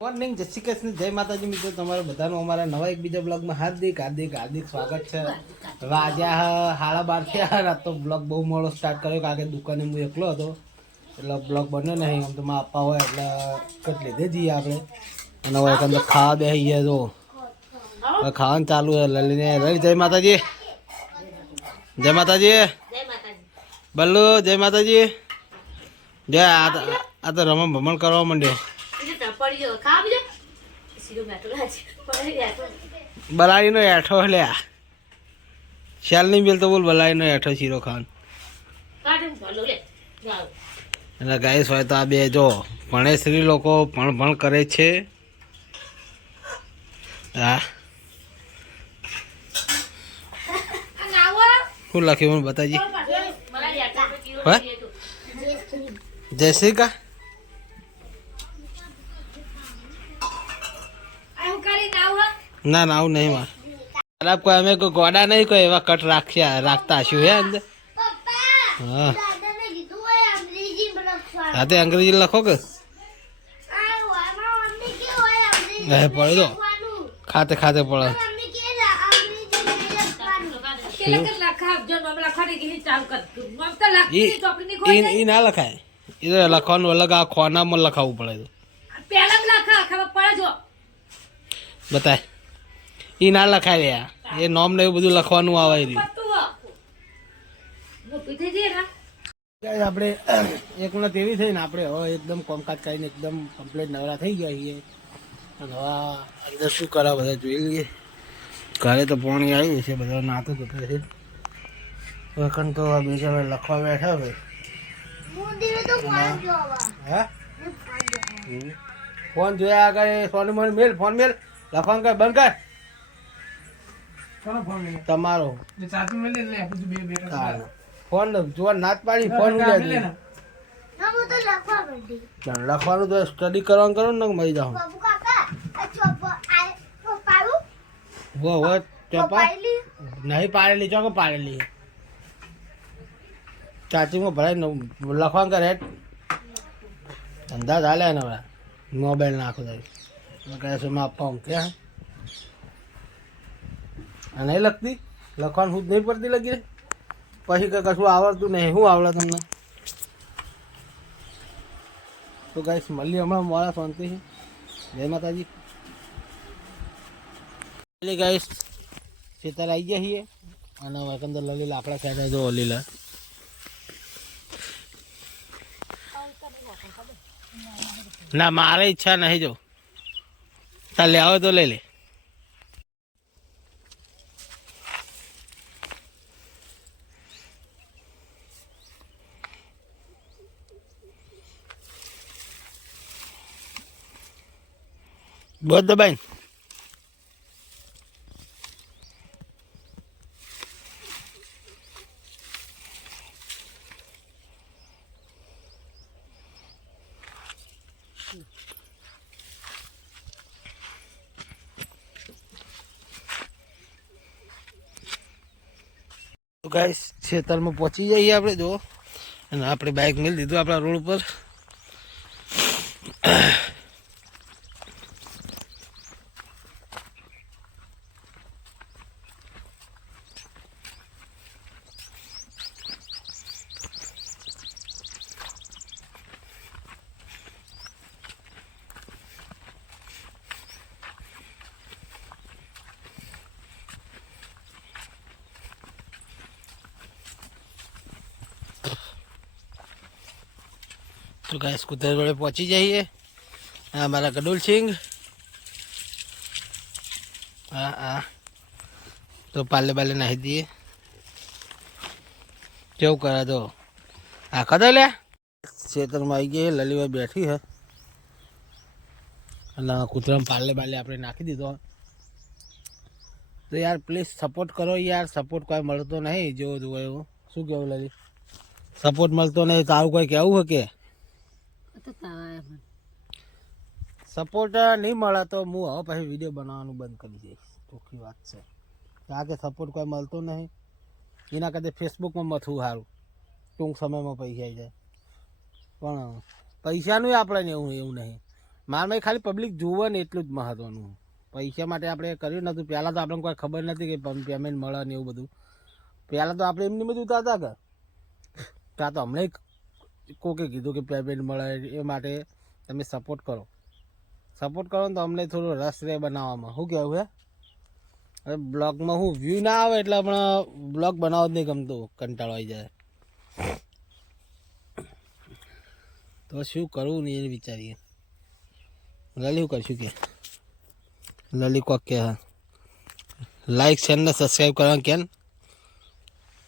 Morning, જય શ્રી કૃષ્ણ, જય માતાજી મિત્રો, તમારે બધાનું અમારા નવા એક બીજા બ્લોગમાં હાર્દિક હાર્દિક હાર્દિક સ્વાગત છે. હવે આજે આ બાર થયા, રાત તો બ્લોગ બહુ મોડો સ્ટાર્ટ કર્યો, કારણ કે દુકાને હું એકલો હતો. એટલે બ્લોગ બન્યો નહીં, આમ તો મારા આપવા હોય, એટલે કટ લીધે જઈએ આપણે. અને હવે અંદર ખાવા બે ગયા તો ખાવાનું ચાલુ છે લલીને લલી જય માતાજી. જય માતાજી. બલ્લુ, જય માતાજી. જય આ તો રમણ ભમણ કરવા માંડ્યો. બલાડીનો એઠો લ્યા શાલ નહીં મેલ તો બોલ બલાડીનો એઠો શીરો ખાન એટલે ગાઈસ હોય તો આ બે જો ભણેશ્રી લોકો ભણ ભણ કરે છે. હા શું લખ્યું મને બતાજી જય શ્રી કા. ના ના આવું નહીં માર. ખરાબ કોઈ અમે કોઈ ગોડા નહીં કોઈ એવા કટ રાખ્યા રાખતા હશું હે અંદર? હા. હા તે અંગ્રેજી લખો કે? હે પડે તો ખાતે ખાતે પડે એ ના લખાય. એ તો લખવાનું અલગ આ ખોનામાં લખાવવું પડે. તો બતાય. ઈ ના લખાય રહ્યા. એ નોમ ને એવું બધું લખવાનું આવે રહ્યું. આપણે એક મિનિટ એવી થઈ ને આપણે હવે એકદમ કોમકાજ કરીને એકદમ કમ્પ્લીટ નવરા થઈ ગયા છીએ. અને હવે અંદર શું કરા બધા જોઈ લઈએ. ઘરે તો પાણી આવ્યું છે બધા નાતું જતું છે. વખત તો આ બીજા હવે લખવા બેઠા ભાઈ હા? ફોન જોયા આગળ સોની મોની મેલ ફોન મેલ. લખવાનું કર બંધ કર. તમારો. ફોન જોવા નાત પાડી ફોન લખવાનું તો સ્ટડી કરવાનું કરો ને મરી જાઓ. વો વો ચોપા નહીં પાડેલી ચોકો પાડેલી. ચાચીમાં ભરાય ને લખવાનું કરે. ધંધા ચાલે ને હવે. મોબાઈલ નાખો તારી કહે છે માં આપવા હું ક્યાં નહીં લખતી, લખવાનું હું જ નહીં પડતી લગી પછી કે કશું આવડતું નહીં, શું આવડે તમને? તો ગાઈસ મળી હમણાં મોડા શાંતિ જય માતાજી. એટલે ગાઈસ ખેતર આવી ગયા છીએ. અને વકંદર લલી લાકડા ખાતા જો લીલા ના, મારે ઈચ્છા નહીં જો. તાર લે આવો તો લઈ લે. બોધ દબાઈ તો ગાઈસ ખેતરમાં પહોંચી જઈએ આપણે જો અને આપણે બાઇક મેળ દીધું આપણા રોડ ઉપર. તો કાંઈ સ્કૂટર વડે પહોંચી જઈએ. આ અમારા ગડુલ સિંહ. હા હા તો પાલે પાલે નાહી દઈએ. કેવું કરે તો? આખા તો લે ખેતરમાં આવી ગઈ, લલીભાઈ બેઠી હે અને કૂતરામાં પાલે બાલે આપણે નાખી દીધો. તો યાર પ્લીઝ સપોર્ટ કરો યાર. સપોર્ટ કોઈ મળતો નહીં, જેવો જોવો એવું. શું કહેવું લલી? સપોર્ટ મળતો નહીં, તારું કોઈ કહેવું હોય કે સપોર્ટ નહીં મળે તો હું હવે પછી વીડિયો બનાવવાનું બંધ કરી દઈશ. ચોખ્ખી વાત છે. કારણ કે સપોર્ટ કોઈ મળતો નહીં. એના કરતાં ફેસબુકમાં મથવું સારું. ટૂંક સમયમાં પૈસા આવી જાય. પણ પૈસાનું આપણે એવું એવું નહીં. મારમાં ખાલી પબ્લિક જુએ ને એટલું જ મહત્ત્વનું પૈસા માટે આપણે કર્યું નહોતું પહેલાં તો આપણને કોઈ ખબર નથી કે પેમેન્ટ મળે ને એવું બધું. પહેલાં તો આપણે એમની બધું ઉતારતા કે ત્યાં તો હમણાં કોકે કીધું કે પેમેન્ટ મળે એ માટે તમે સપોર્ટ કરો. સપોર્ટ કરો ને તો અમને થોડું રસ રહે બનાવવામાં. શું કહેવું હે? હવે બ્લોગમાં હું વ્યૂ ના આવે એટલે પણ બ્લોગ બનાવવા જ નહીં ગમતું. કંટાળો આવી જાય. તો શું કરવું નહીં એ વિચારીએ. લલી શું કરશું? કે? લલી કોક કે લાઈક શેર ને સબસ્ક્રાઈબ કરવાનું કેમ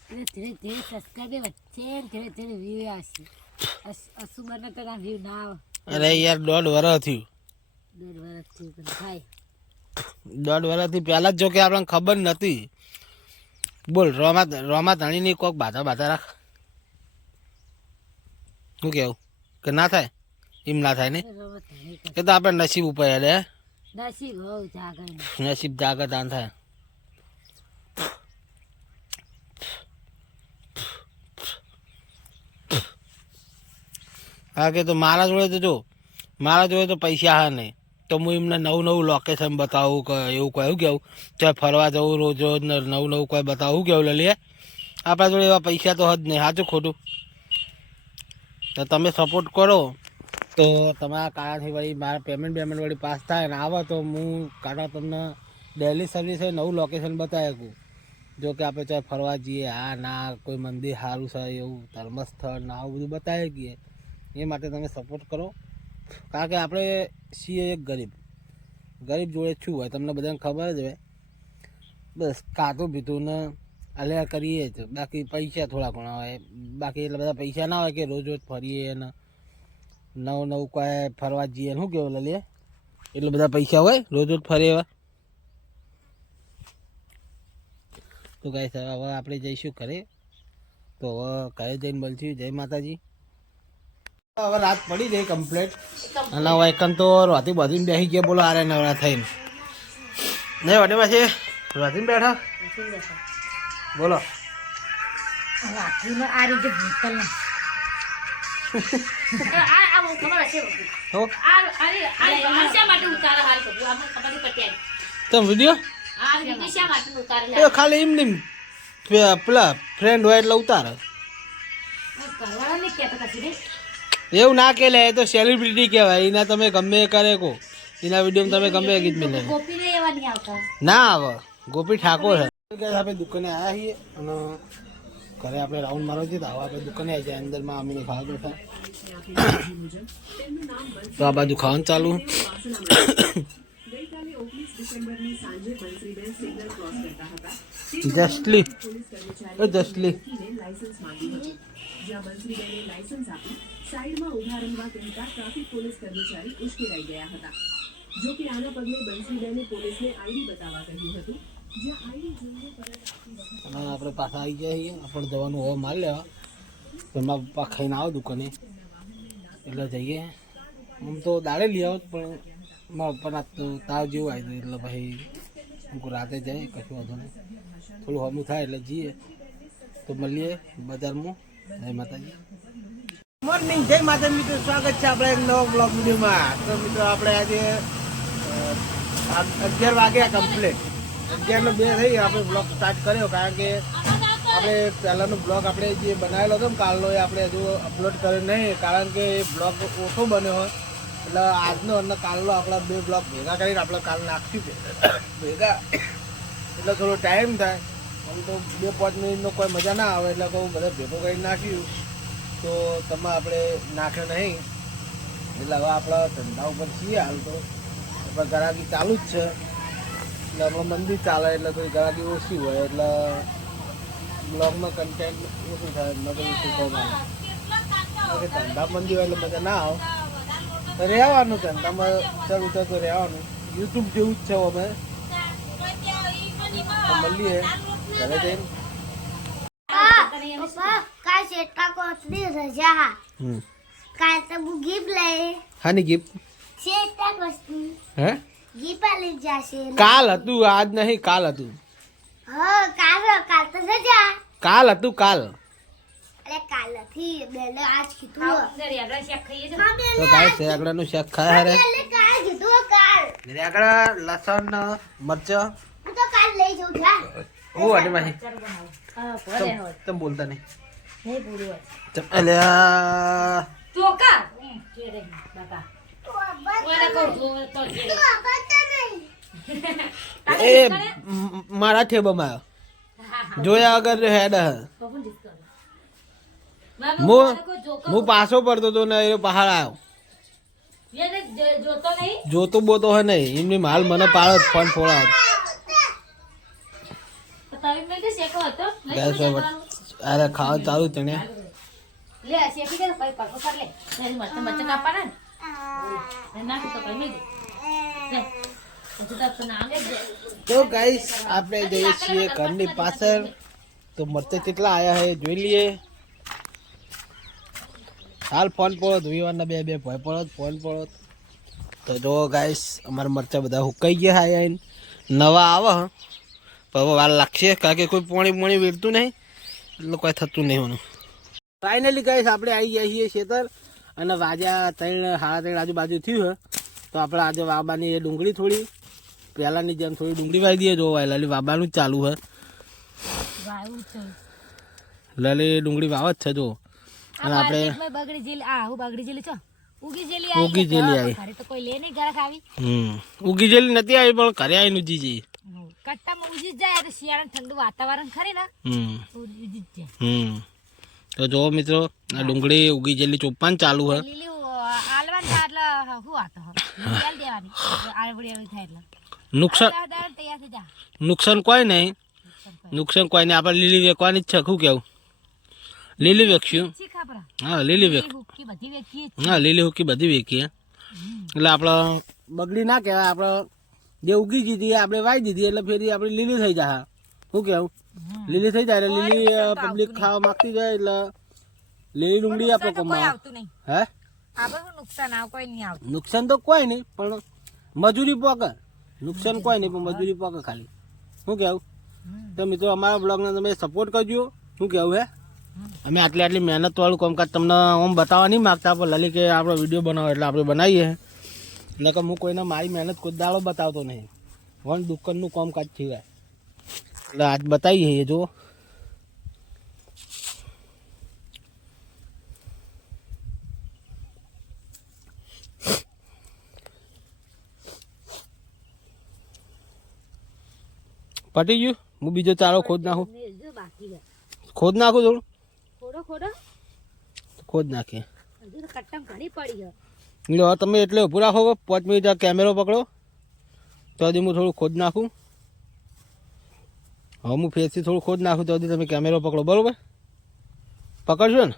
ધીરે ધીરે સબસ્ક્રાઈબ વધશે ધીરે ધીરે વ્યૂ આવશે. અસ- તો ના વ્યૂ ના આવે અરે યાર દોઢ વર્ષ થયું. દોઢ વર્ષથી પણ થાય. દોઢ વર્ષથી પહેલાં જ જો કે આપણને ખબર નહોતી બોલ રોમા રોમા ધણીની કોક બાધા બાધા રાખ. શું કેવું? કે ના થાય? એમ ના થાય ને. એ તો આપણે નસીબ ઉપર. નસીબ હોવ જાગર નસીબ જાગે થાય. હા કે તો મારા જોડે તો જો, મારા જોડે તો પૈસા હા નહીં. તો હું એમને નવું નવું લોકેશન બતાવું કે એવું કહ્યું કેવું ચાહે ફરવા જવું રોજ રોજ નવું નવું કોઈ બતાવું કેવું લઈએ આપણા જોડે એવા પૈસા તો હજ નહીં. સાચું ખોટું? તો તમે સપોર્ટ કરો. તો તમારા કાળાથી વળી મારા પેમેન્ટ પેમેન્ટ વળી પાસ થાય ને આવે તો હું કાઢા તમને ડેલી સર્વિસે નવું લોકેશન બતાવી શકું. જો કે આપણે ચાહે ફરવા જઈએ, આ ના, કોઈ મંદિર સારું છે, એવું ધર્મસ્થળ ના આવું બધું બતાવી શકીએ. એ માટે તમે સપોર્ટ કરો. કારણ કે આપણે છીએ એક ગરીબ. ગરીબ જોડે શું હોય, તમને બધાને ખબર જ હોય. બસ કાતું પીતું ને અલ્યા કરીએ જ. બાકી પૈસા થોડા ઘણા હોય. બાકી એટલા બધા પૈસા ના હોય કે રોજ રોજ ફરીએ ને નવું નવું કોઈ ફરવા જઈએ શું કેવું લલીએ એટલે બધા પૈસા હોય, રોજ રોજ ફરે એવા. તો ગાઈસ હવે આપણે જઈશું ઘરે. તો હવે ઘરે જઈને બોલશું જય માતાજી. હવે રાત પડી જાય કમ્પ્લેટ અને હવે એકન તો રાતી બધી બેસી ગયા બોલો આરે નવરા થઈને. ને વડેમાં પાછી. રાતી બેઠા. બોલો. વાંચીને આ રીતે ભૂતલ ના હો તમે વીડિયો? એ ખાલી એમ નહીં પેલા ફ્રેન્ડ હોય એટલે ઉતારે. એવું ના કે લે એ તો સેલિબ્રિટી કહેવાય. એના તમે ગમે એ કરે કો એના વીડિયો તમે ગમે એ ગીત મિલે ગોપીને એવા નહીં આવતા. ના આવે. ગોપી ઠાકોર છે. આપણે દુકાને આવ્યા છીએ અને ઘરે આપણે રાઉન્ડ મારવો છે તો હવે આપણે દુકાને આવી જાય અંદરમાં અમીને ખાવા બેઠા. તો આ બાજુ ખાવાનું ચાલુ. જસ્ટલી. એ જસ્ટલી. સાઈડમાં ઊભા રમવા કહેતા ટ્રાફિક પોલીસ કર્મચારી ઉશ્કેરાઈ ગયા હતા. જો કે આના પગલે બંસીબેને પોલીસને આઈડી બતાવવા કહ્યું હતું. આપણે પાછા આવી જઈએ આપણે જવાનું હોવા મારી લેવા. મારા પપ્પા ખાઈને આવો દુકાને. એટલે જઈએ. આમ તો દાડે લઈ આવો પણ મારા પપ્પાના તો તાવ જેવું આવી આવ્યું એટલે ભાઈ હું રાતે જાય, કશું વાંધો નહીં. થોડું હમું થાય એટલે જઈએ. તો મળીએ બજારમાં. જય માતાજી. મોર્નિંગ. જય માતા મિત્રો, સ્વાગત છે આપણે એક નવો બ્લોગ વિડીયોમાં. તો મિત્રો, આપણે આજે અગિયાર વાગ્યા કમ્પ્લીટ અગિયારનો બે થઈ આપણે બ્લોગ સ્ટાર્ટ કર્યો, કારણ કે આપણે પહેલાંનો બ્લોગ આપણે જે બનાવેલો હતો ને, કાલનો એ આપણે હજુ અપલોડ કર્યો નહીં, કારણ કે એ બ્લોગ ઓછો બન્યો હોય. એટલે આજનો અને કાલનો આપણા બે બ્લોગ ભેગા કરીને આપણે કાલ નાખશું ભેગા. એટલે થોડો ટાઈમ થાય. આમ તો બે પાંચ મિનિટનો કોઈ મજા ના આવે, એટલે કહું બધા ભેગો કરીને નાખ્યું તો તમે આપણે નાખે નહીં. એટલે હવે આપણા ધંધા ઉપર છીએ હાલ તો. આપણા ગરાકી ચાલુ જ છે. એટલે આપણે મંદિર ચાલે એટલે થોડી ગરાકી ઓછી હોય. એટલે બ્લોગમાં કન્ટેન્ટ ઓછું થાય. શીખવવાનું કે ધંધા મંદિર હોય એટલે મજા ના આવે. રહેવાનું ધંધામાં ચલ ઉતર તો રહેવાનું. યુટ્યુબ જેવું જ છે અમે મળીએ. ઘરે જઈને. કાલ શેઠા કોચની રજા કાલ તો હું ગીફ લઈ હાની ગિફ્ટ શેઠા કોચની હે ગીફ લઈ જશે કાલ હતું આજ નહીં કાલ હતું હા કાલ કાલ તો રજા કાલ હતું કાલ અરે કાલથી બેલે આજ કીધું યાર, શાક ખાઈએ તો ગાઈસ રેગડાનું શાક ખાય હારે કાલ કીધું કાલ રેગડા લસણ મરચા હું તો કાલ લઈ જાઉં જા હું વાટી માહી ચાલો બનાવો. હા, ભલે હોય. તમે બોલતા નહીં નહીં પૂરું હોય. અલ્યા. હમ, જે રે, બાપા. તો તો. તો એ મારા ઠેબામાં. જોયા વગર હેડ હ. હું પાછો પડતો હતો ને એ પહાડ આવ્યો જોતો બોતો હે નહીં એમની માલ મને પાડો જ ફોન ફોડાવ અરે ખાવા ચાલુ તને લે શેકી દે પછી પડકો કર લે લે મરચાં મરચાં કાપવાના ને. નાખ તો કઈ નહીં તો તને આવે જ છે. તો ગાઈસ આપણે જઈએ છીએ ઘરની પાછળ. તો મરચે કેટલા આવ્યા હે જોઈ લઈએ. હાલ ફોન પડો ધોઈવાના બે બે ભય પડો ફોન પડો તો જો ગાઈસ અમારા મરચા બધા હુકાઈ ગયા આયા. નવા આવે હવે વાર લાગશે કારણ કે કોઈ પોણી પાણી વેરતું નહીં. એટલે કોઈ થતું નહીં હોનું ફાઇનલી કહીશ આપણે આવી ગયા છીએ ખેતર અને વાજા ત્રણ હાડા ત્રણ આજુબાજુ થયું હોય તો આપણે આજે વાબાની એ ડુંગળી થોડી પહેલાંની જેમ થોડી ડુંગળી વાવી દઈએ. જો લાલી વાબાનું જ ચાલુ હોય વાયું લાલી ડુંગળી વાવ જ છે જો. અને આપણે બગડી જેલી આ હું બગડી જેલી છો? ઉગી જેલી ઉગી જેલી આવી. ઘરે તો કોઈ લે નહીં ઘરે ખાવી. હમ. ઉગી જેલી નથી આવી પણ ઘરે આવીને ઉજી જઈએ. કટ્ટામાં ઉજી જાય એટલે શિયાળાનું ઠંડુ વાતાવરણ ખરી ને? ઉજી જાય. હમ. તો જો મિત્રો આ ડુંગળી ઉગી જેલી ચોપ્પાન ચાલુ હે. નુકસાન નુકસાન કોઈ નહીં. નુકસાન કોઈ નહીં. આપણે લીલી વેકવાની જ છે શું કેવું? લીલી વેકશું હા લીલી જ. હા લીલી હુકી બધી વેકીએ. એટલે આપણે બગડી ના કહેવાય આપણે જે ઉગી દીધી આપણે વાવી દીધી એટલે ફેરી આપણે લીલી થઈ જાય શું કેવું? લીલી થઈ જાય એટલે લીલી પબ્લિક ખાવા માંગતી જાય એટલે લીલી ડુંગળી આપણે કમાવા હે? નુકસાન તો કોઈ નહીં પણ મજૂરી પોકે. નુકસાન કોઈ નહીં પણ મજૂરી પોકે ખાલી. શું કેવું? તો મિત્રો અમારા બ્લોગને તમે સપોર્ટ કરજો. શું કેવું હે? અમે આટલી આટલી મહેનત વાળું કામકાજ તમને આમ બતાવવા નહીં માગતા પણ લલી કે આપણો વીડિયો બનાવો એટલે આપણે બનાવીએ. નકર હું કોઈને મારી મહેનત કોઈ દાડો બતાવતો નહીં. વન દુકાનનું કામકાજ થયું એટલે આજ બતાવીએ જો પટી ગયું? હું બીજો ચારો ખોદ નાખું. છે. ખોદ નાખું થોડું? ખોદ નાખીએ. હજુ કટ્ટમ ઘણી પડી છે. લો, તમે એટલે ઊભું રાખો પાંચ મિનિટ કેમેરો પકડો. તો હજી હું થોડું ખોદ નાખું. હવે હું ફેસથી થોડું ખોદ નાખું, તો તમે કેમેરો પકડો. બરોબર? પકડશો ને?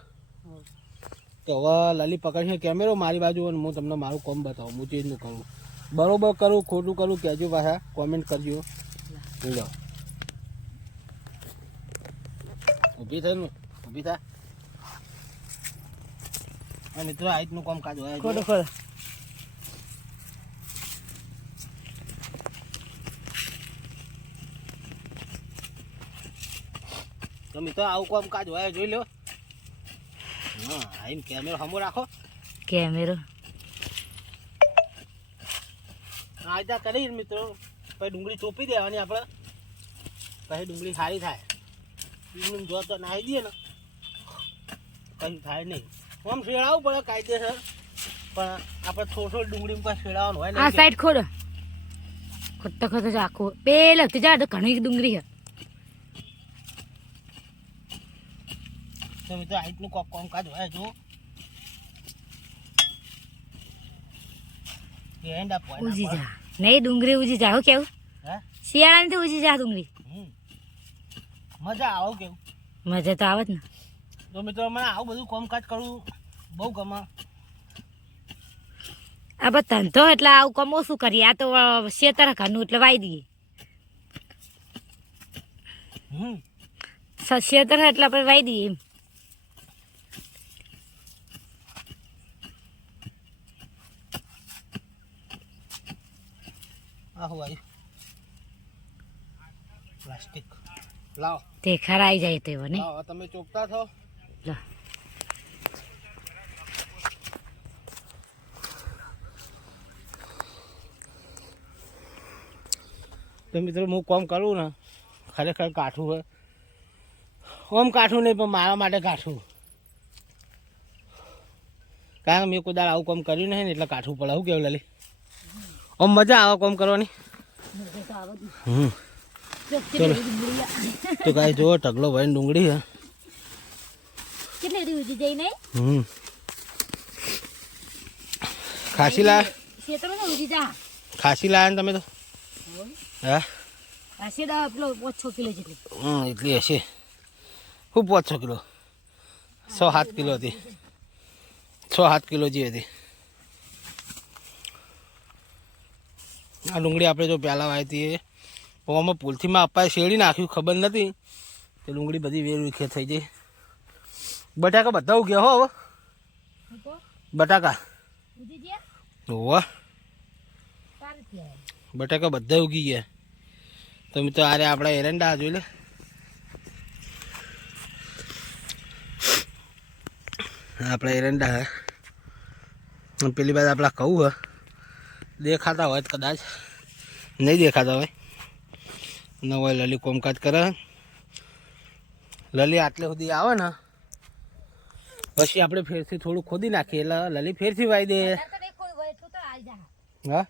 તો હવે લાલી પકડશે કેમેરો મારી બાજુ અને હું તમને મારું કોમ બતાવું. હું ચેન્જનું કરું બરોબર કરું, ખોટું કરું, કહેજો પાછા. કોમેન્ટ કરજો. લો. ઊભી થાય ને ઊભી થાય અને મિત્રો આ રીતનું કામકાજ હોય. ખોડો ખોડો તો મિત્રો આવું કામકાજ હોય જોઈ લો. હા આઈને કેમેરો હમો રાખો. કેમેરો. આ રીતના કરી મિત્રો પછી ડુંગળી ચોપી દેવાની આપણે. પછી ડુંગળી સારી થાય. ડુંગળી જો તો નાહી દઈએ ને કઈ થાય નહીં. આમ શેડાવવું પડે કાયદેસર પણ આપણે થોડો થોડું ડુંગળી ઉપર શેડાવવાનું હોય આ સાઈડ ખોડ ખોટો જ આખો. પેલો તું જા તો ઘણી ડુંગળી છે. તો મિત્રો આ રીતનું કોક કામકાજ હોય જો. ઉજી જા. નહીં ડુંગળી ઉજી જા. હું કેવું? શિયાળાની તો ઉજી જા ડુંગળી. મજા આવો કેવું. મજા તો આવે જ ને. તો મિત્રો મને આવું બધું કામકાજ કરવું બહુ ગમે. આ બસ ધંધો એટલે આવું કમો શું કરીએ. આ તો શેતર ઘરનું એટલે વાઈ દઈએ. હમ. શેતર એટલે આપણે વાઈ દઈએ એમ. પ્લાસ્ટિક. લાવ. તે ખરાઈ જાય તે તમે ચોકતા છો? તો મિત્રો હું કોમ કરું ને ખરેખર કાઠું હોય. ઓમ કાઠું નહીં પણ મારા માટે કાઠું. કારણ કે મેં કોઈ દાડ આવું કામ કર્યું નહીં ને એટલે કાઠું પડે. શું કેવું લલી? ઓમ મજા આવે કામ કરવાની? હમ. ચલો. તો કાંઈ જુઓ ઢગલો ભાઈ ડુંગળી હે કેટલી રી ઉજી જઈ નહીં? હમ. ખાસી લા ખેતરો ને ઉજી જા. ખાસી લાયા ને તમે તો. હા? હશે દા પેલો પાંચ છ કિલો જેટલી. હમ એટલી હશે. ખૂબ પાંચ છ કિલો. છ સાત કિલો હતી. છ સાત કિલો જે હતી. આ ડુંગળી આપણે જો પહેલાં વાવી હતી એ. પુલથીમાં અપાય શેરડી નાખ્યું ખબર નથી. તે ડુંગળી બધી વેર વિખે થઈ ગઈ. બટાકા બધા ઉગ્યા હો હવે. બટાકા. હોવા. બટાકા બધા ઉગી ગયા. તો મિત્રો આરે આપણા એરંડા જોઈ લે. આપણા એરંડા હે. પેલી બાજુ આપણા કહું હે. દેખાતા હોય તો કદાચ. નહીં દેખાતા હોય. ન હોય લલી કોમકાજ કરે લલી આટલે સુધી આવે ને પછી આપણે ફેરથી થોડું ખોદી નાખીએ. એટલે લલી ફેરથી વાઈ દે. હા?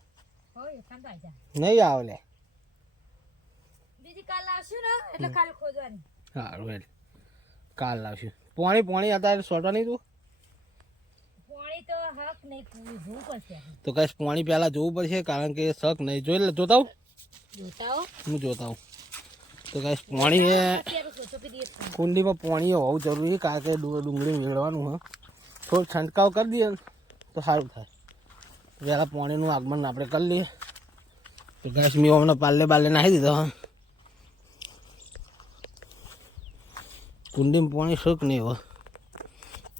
નહીં આવે લે બીજી કાલ આવશું ને એટલે કાલ લાવશું. પોણી પોણી અત્યારે સોટવા નહીં તું? તો કઈ પોણી પહેલાં જોવું પડશે કારણ કે શક નહીં. જોઈ લે જોતા હું જોતાઓ હું જોતા હું તો કાંઈ પાણી એ કુંડીમાં પાણી હોવું જરૂરી, કારણ કે ડુંગળી વેળવાનું હોય થોડું છંટકાવ કરી દઈએ તો સારું થાય. પહેલાં પોણીનું આગમન આપણે કરી લઈએ. તો ગેસ મેં હમણાં પાલે પાલે નાખી દીધો, હા. કુંડીમાં પાણી શોખ નહીં હોય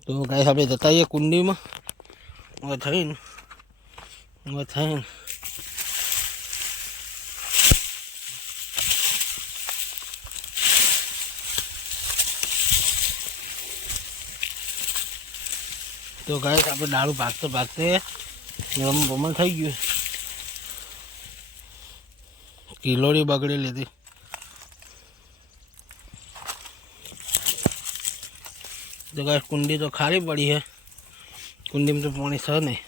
તો ગાય આપણે જતા આવીએ કુંડીમાં. થઈને થઈને. તો ગાય આપણે દાળું ભાગતે ભાગતે ગરમ બમણ થઈ ગયું. કિલોડી બગડી લીધી. તો ગાય કુંડી તો ખાલી પડી છે. કુંડીમાં તો પાણી છે નહીં.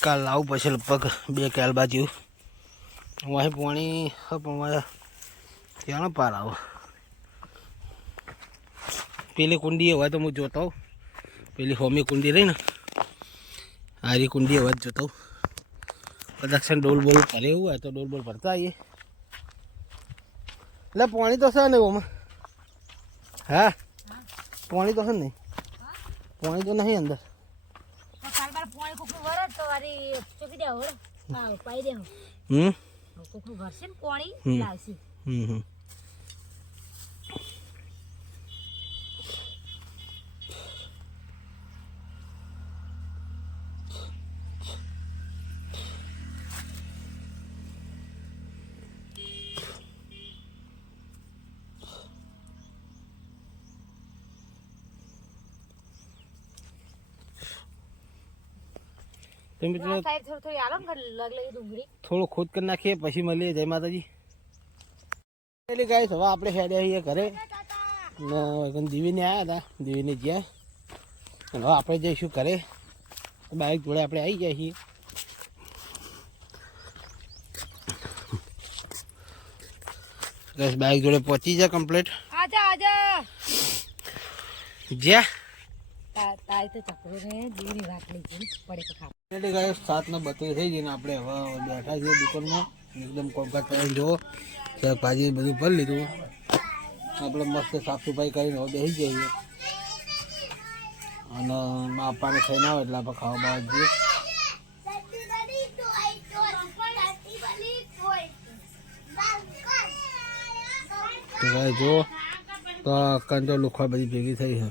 કાલ લાવું પછી લગભગ બે કાલ બાજુ. વાહી પાણી પણ મારે ત્યાંનો પાર આવો? પેલી કુંડી હોય તો હું જોતો હોઉં. પેલી હોમી કુંડી રહી ને આરી કુંડી અવાજ જોતો કદાચ ડોલ બોલ ભરે એવું હોય તો ડોલ બોલ ભરતા આવીએ. એટલે પાણી તો છે ને ઓમાં હા? પાણી તો છે ને નહીં. પાણી તો નહીં અંદર. તો હમ? બાર તો મિત્રો થોડી ખોદ કરી નાખીએ પછી મળીએ જય માતાજી. એટલે ગાય હવે આપણે હેડે છીએ ઘરે. દીવીને આવ્યા હતા દીવીને ગયા. હવે આપણે જઈશું ઘરે. બાઇક જોડે આપણે આવી જાય છીએ. બસ બાઇક જોડે પહોંચી જાય કમ્પ્લીટ આજા આજા. જ્યાં? તારી તો ચકરો ને દીવની વાત લઈ પડે તો એટલે ગાય સાત ને બત્રીસ થઈ જઈને આપણે હવે બેઠા છીએ દુકાનમાં. એકદમ કોમકાજ કરીને જુઓ. શાકભાજી બધું ભરી લીધું. આપણે મસ્ત સાફ સફાઈ કરીને હવે બેસી જઈએ. અને આપવાને ખાઈને આવે એટલે આપણે ખાવા બહાર જઈએ. તો ગાય જુઓ, તો કંજો લુખવા બધી ભેગી થઈ છે.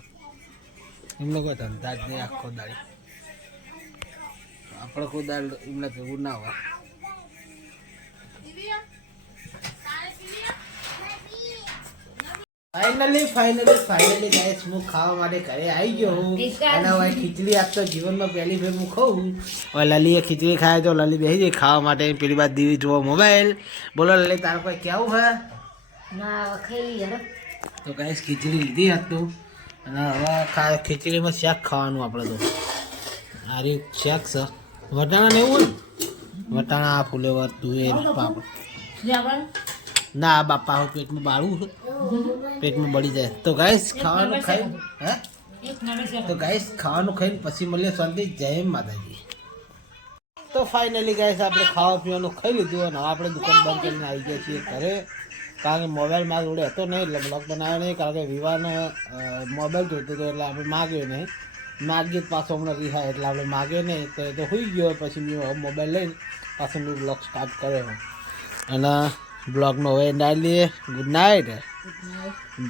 એમને કોઈ ધંધા જ નહીં આખો દાડી. આપણે કોઈ દાળ એમને ભેગું ના હોય. ફાઇનલી ફાઇનલી ફાઇનલી ગાઈસ હું ખાવા માટે ઘરે આવી ગયો હું. અને હવે ખીચડી આજ તો જીવનમાં પહેલી ફેર હું. ખાઉં હવે લલીએ ખીચડી ખાય તો લલી બેસી જઈ ખાવા માટે. પેલી બાદ દીવી જુઓ મોબાઈલ બોલો લલી તાર કોઈ કેવું હે? ના ખાઈ તો ગાઈસ ખીચડી લીધી હતું. અને હવે ખીચડીમાં શાક ખાવાનું આપણે તો. આ રહ્યું શાક છે વટાણા ને એવું ને? વટાણા ફુલેવર તુવેર પાપડ. ના બાપા હું પેટમાં બાળવું છે. પેટમાં બળી જાય. તો ગાઈશ ખાવાનું ખાઈ હે? તો ગાઈશ ખાવાનું ખાઈને પછી મળીએ. શાંતિ. જય માતાજી. તો ફાઇનલી ગાઈશ આપણે ખાવા પીવાનું ખાઈ લીધું અને આપણે દુકાન બંધ કરીને આવી ગયા છીએ ઘરે. કારણ કે મોબાઈલ મારા જોડે હતો નહીં એટલે બ્લોગ બનાવ્યો નહીં. કારણ કે વિવાહને મોબાઈલ જોઈતો હતો એટલે આપણે માગ્યો નહીં. માગીએ પાછો હમણાં રિહાય એટલે આપણે માગે નહીં તો એ તો હોઈ ગયો પછી મેં મોબાઈલ લઈને પાછો મેં બ્લોગ સ્ટાર્ટ કર્યો. અને બ્લોગનો હવે એન્ડ લઈએ. ગુડ નાઇટ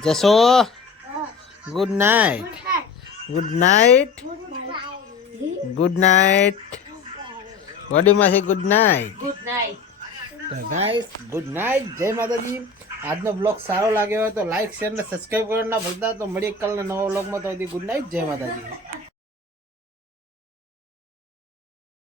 જશો? Good night good night good night વડીમાં છે ગુડ નાઇટ ગુડ નાઇટ તો ગાઈસ ગુડ નાઇટ જય માતાજી. આજનો બ્લોગ સારો લાગ્યો હોય તો લાઈક શેર ને સબસ્ક્રાઈબ કરવાનું ના ભૂલતા. તો મળીએ કાલના નવા બ્લોગમાં તો ગુડ નાઇટ જય માતાજી.